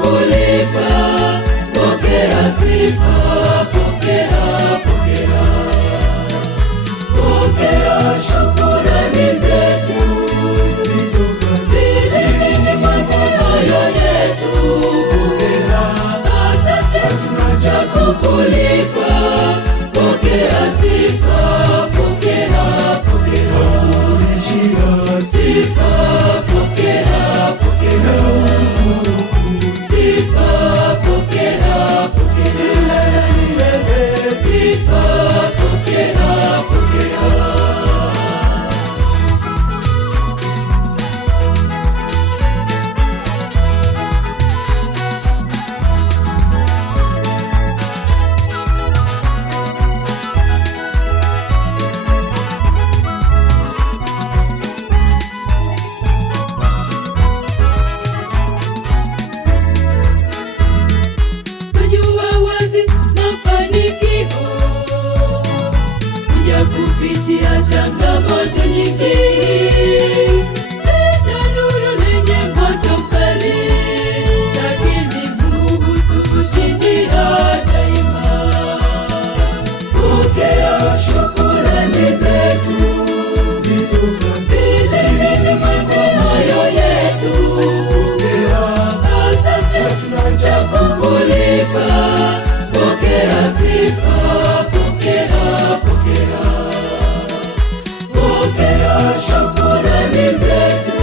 kukulipa. Pokea sifa, pokea, pokea. Pokea shukrani zetu, zilindeni mamoyo yetu. Asante cha kukulipa. Pokea sifa, pokea, pokea. Sifa, pokea, pokea. Sifa, pokea, pokea. Sifa, pokea, pokea. Kupitia changamoto nyingi, leta nuru lenye moto mkali, lakini Mungu hutushindia daima. Pokea shukrani zetu, zilindeni mamoyo yetu. Asante cha kukulipa. Pokea sifa, pokea, pokea. Pokea shukrani zetu,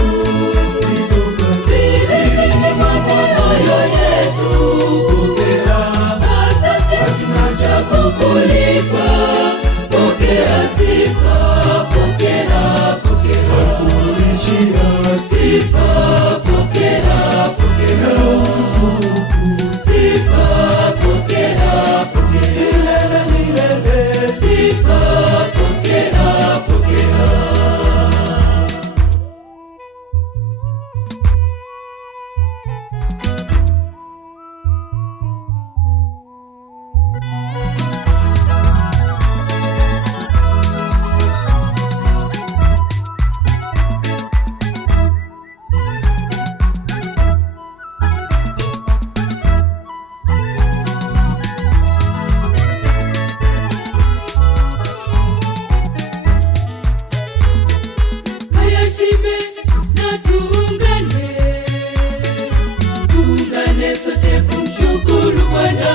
zilindeni mamoyo yetu. Asante cha kukulipa. Pokea sifa, pokea, pokea. Sifa, pokea, pokea. Sifa, pokea, pokea. Sifa, pokea, pokea. Shibe na tuungane, tuungane sote kumshukuru Bwana.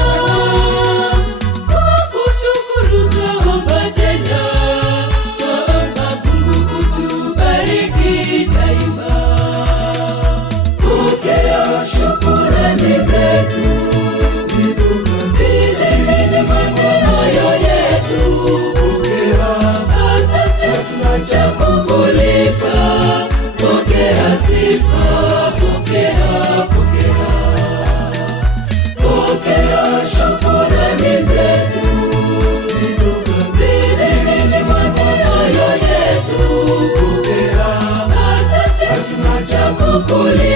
Kukushukuru twaomba tena, twaomba Mungu kutubariki daima. Pokea shukrani zetu, zilindeni mamoyo yetu. Asante cha kukulipa. Pokea sifa, pokea, pokea. Pokea shukrani zetu, zilindeni mamoyo yetu. Asante cha kukulipa.